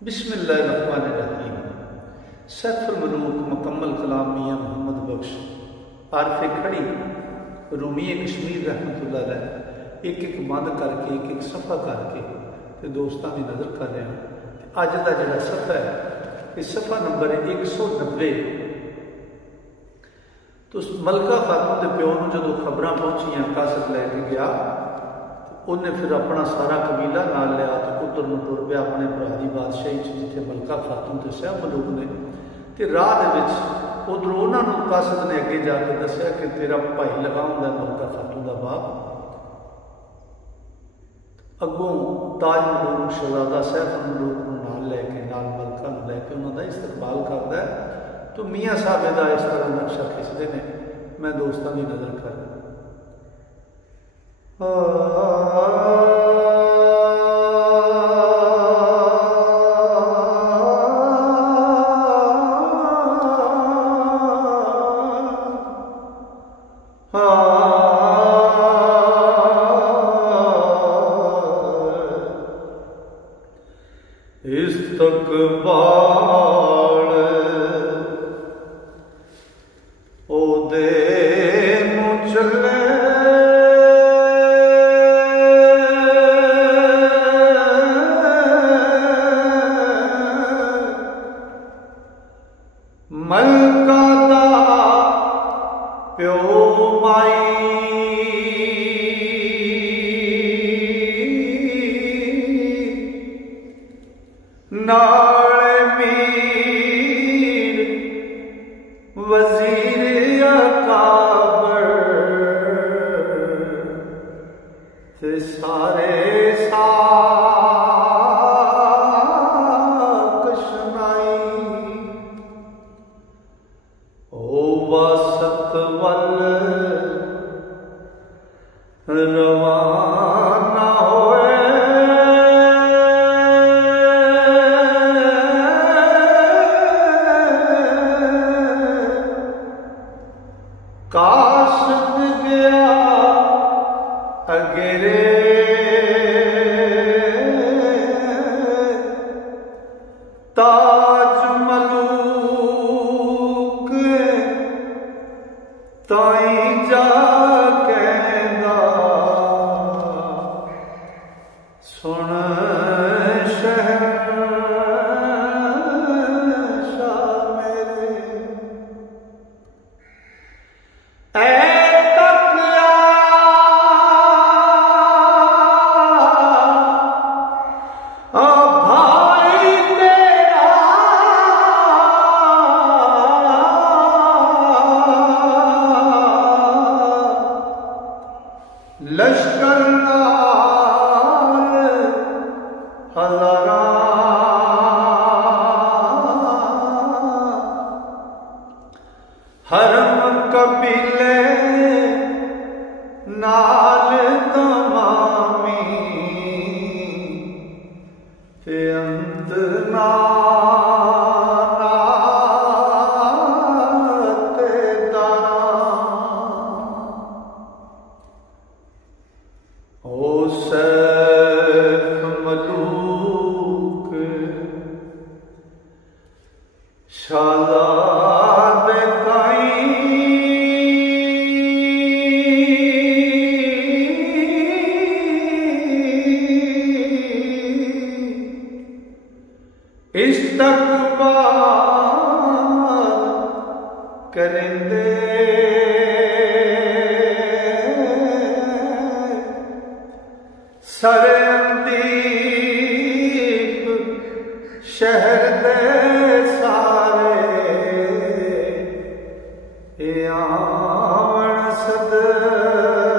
बिस्मिल्लाहिर्रहमानिर्रहीम। सैफुल मलूक मुकम्मल कलाम मियाँ मोहम्मद बख्श आरफ़े खड़ी रूमीए कश्मीर रहमतुल्लाह अलैह एक एक बंद करके एक एक सफ़ा करके तो दोस्तों की नज़र कर रहे हैं। अज का जोड़ा सफ़ा है इस सफ़ा नंबर 190। तो मलका खातून के प्यो को जो खबर पहुंचिया कासत लैके गया उन्हें फिर अपना सारा कबीला नाल लिया तो पुत्र में टुर पिया अपने भरा की बादशाही जिथे मलका खातून तो सह मलूक ने तो राह उधरों उन्होंने कासत ने अगे जाके दसिया कि तेरा भाई लगा होंगे मलका खातून का बाप। अगों ताज मलूक शहजादा सैफुल मलूक नाल लैके नाल मलका लैके उन्होंने इस्तकबाल करता है। तो मियाँ साहब का इस तरह नक्शा खिंचते हैं। मैं दोस्तों की नज़र कर इस्तकबाल ओ दे मुझले मलका दा प्यो माई नाल मीर वजीर अकाबर ते सारे कशनाई ओ वसत वल रवाना होए कासत गया अगेरे ताज मलूक ताई जा कहदा सुन शहंशाह मेरे लश्कर हजारा हरम कबीले नाल तमामी ते अंत ओ सैफ मलूक शहजादे ताई इस्तकबाल करेंदे सरदीप शहर दे सारे आवन सदके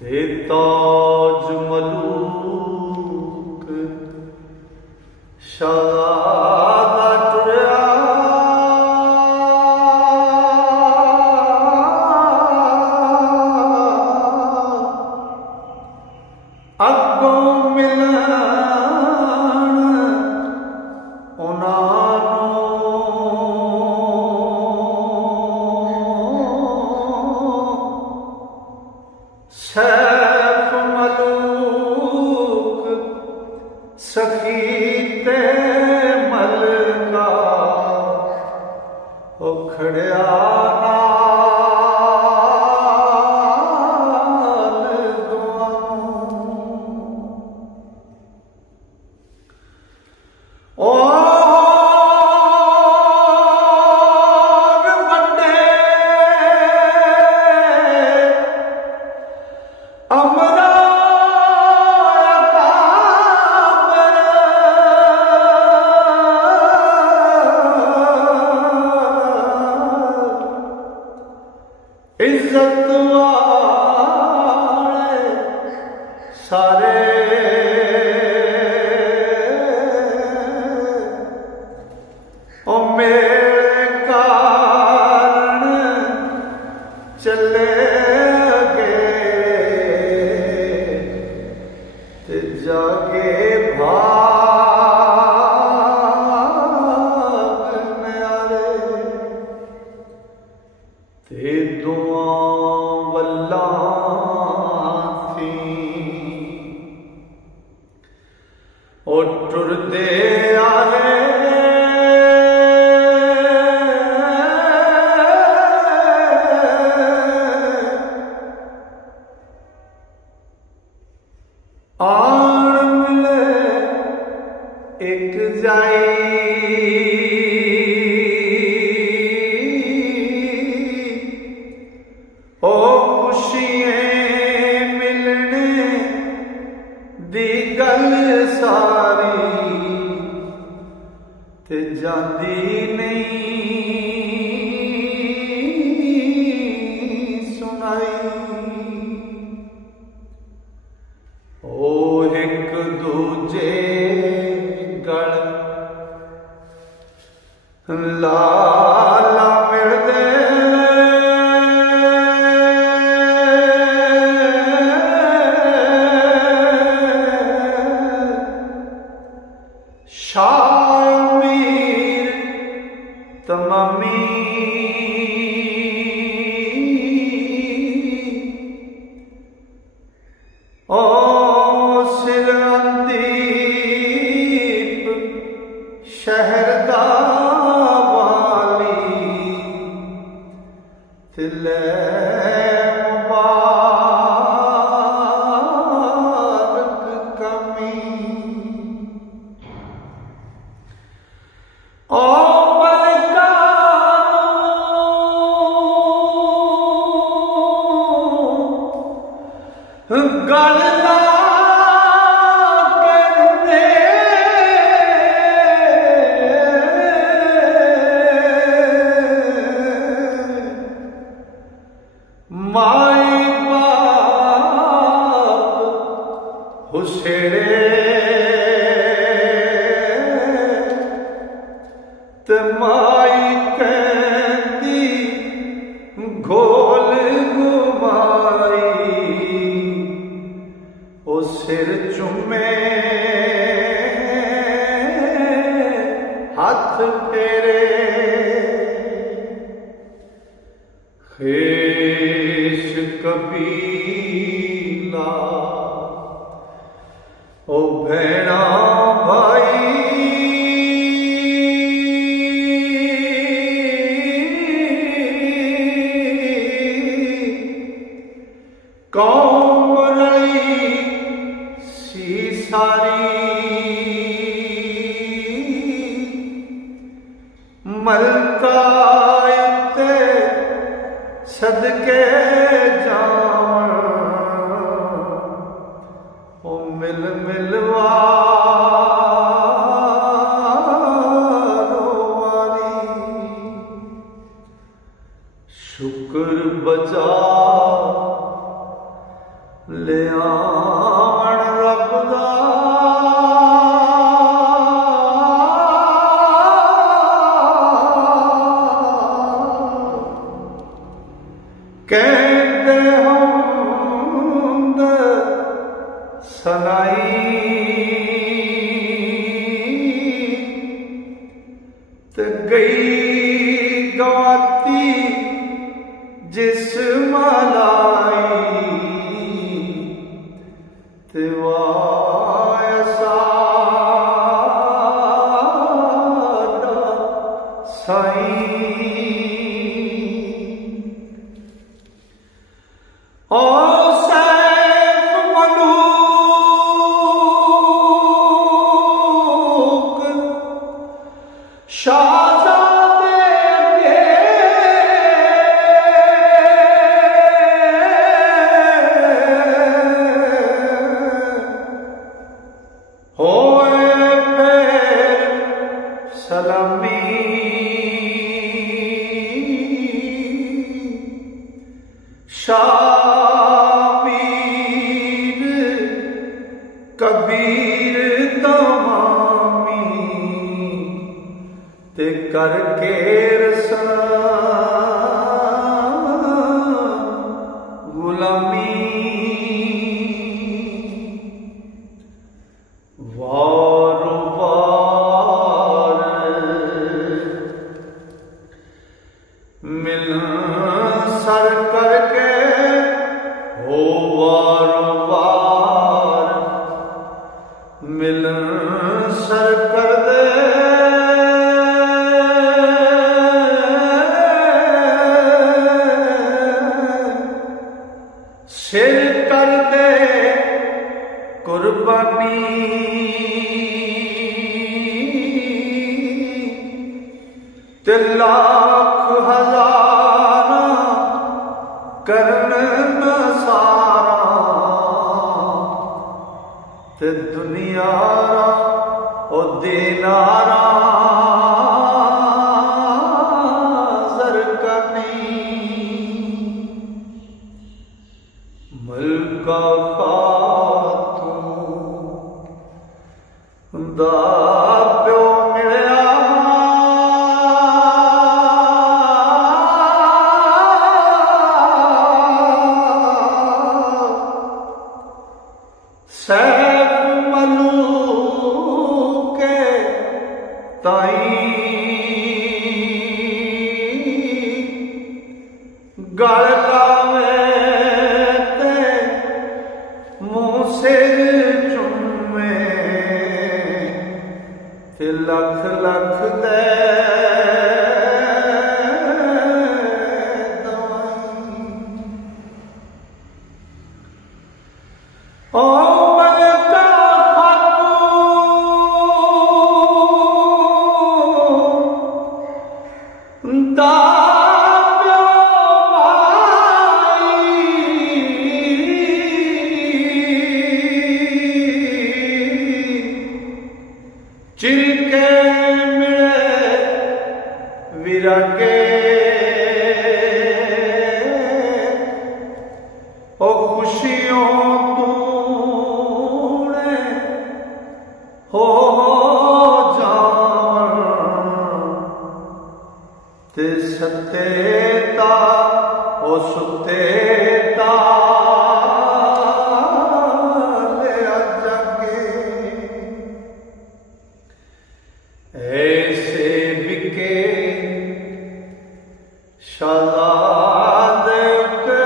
ते ताज मलूक शहजादा टुरिया अगों मिलन उन्होंने सैफ मलूक सखीते मलका ओ खड़िया नाल दुआओं ओ इज्जत वाले सारे ओ मेरे कारण चले गए ते जागे भाग न्यारे ते दुआ वल्ला थी ओ टुरदे आए आन मिले एक जाई ओ खुशियां मिलने दी गल सारी ते जांदी नहीं सुनाई ओ एक दूजे गल लाला मिलदे शामीर तमामी ओ सिरदीप शहरदा वाली तिले मुबारक कमी ओ गल ला करदे माई बाप हुसेड़े ते माई कहती घोल गुमाई ओ सिर चुमे हाथ फेरे खेश कबीला ओ भेणा भाई कौम रली सी सारी मलकायते सदके जावन ओ मिल मिलवारो वारी शुक्र बजा ले आवन रब दा के और सैफ मलूक शाहज़ादे के होए फिर सलामी शाबीर कबीर तमामी ते करके रसा गुलामी वार वार मिल सर करके हो वार वार मिलन सर कर दे सिर कर दे कुर्बानी ते लाख हजार करन न सारा ते दुनियारा ओ दीनारा ज़रकनी मलका खातून दा प्यो मिलिया सैफ मलूक ताई गल लावे ते मुंह सिर चुमे ते लख लख दे चिरके मिले विरके ओ खुशियों तूने हो जान ते सतेता ओ सुतेता ऐसे बिके शहज़ाद के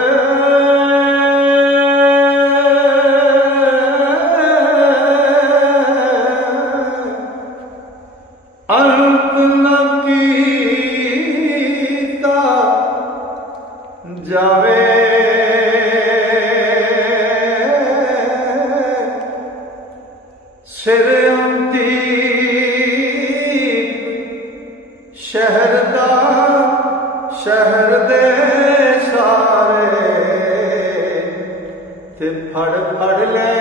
अंत न कीता जावे सिर शहर दे सारे ते फड़ फड़ ले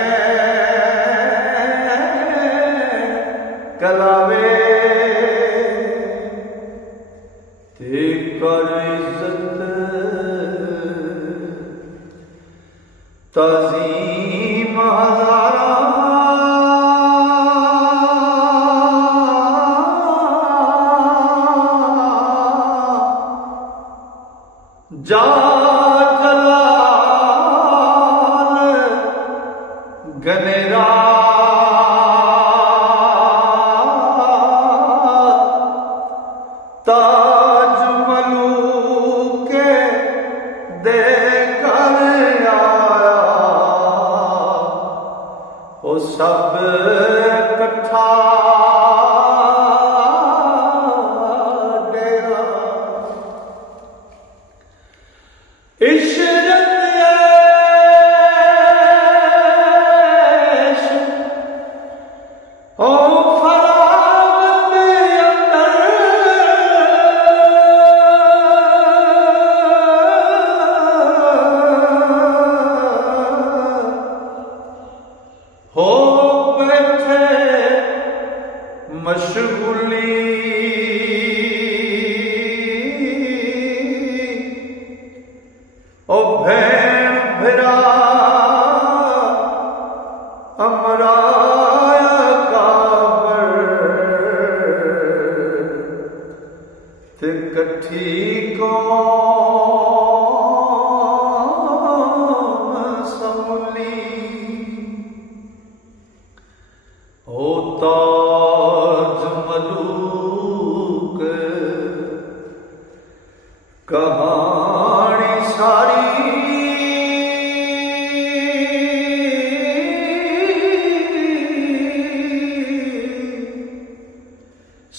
कलावे ते कर इज्जत तज़ीम हज़ारा जा जलाल गनेरा ताज मलूक दे कर आया ओ सब कट्ठा डेरा इशरत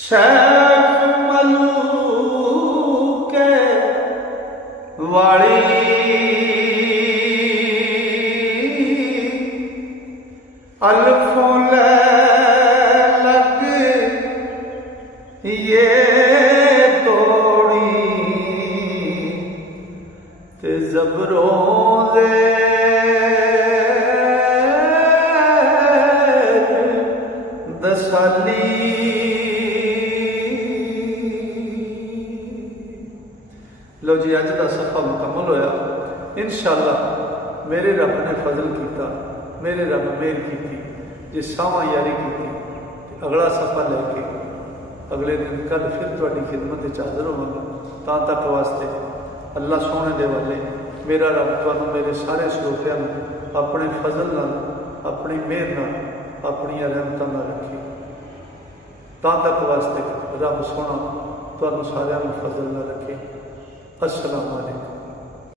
सैफ मलूक वाली अल्फों लग ये तोड़ी ते जबरों दे दसाली। लो जी अज का सफा मुकम्मल होया। इंशाअल्लाह मेरे रब ने फजल किया, मेरे रब मेहर की, जे सावा यारी की, अगला सफा लैके अगले दिन कल फिर तुहाडी खिदमत च हाज़र होवांगा। तां तक वास्ते अल्लाह सोने दे वाले मेरा रब तुहानूं मेरे सारे श्रोतियां अपने फजल नाल, अपनी मेहर नाल, अपनी रहमतां नाल रखे। तां तक वास्ते रब सोना तुहानूं सारिआं नूं फजल नाल रखे। अस्सलाम वालेकुम।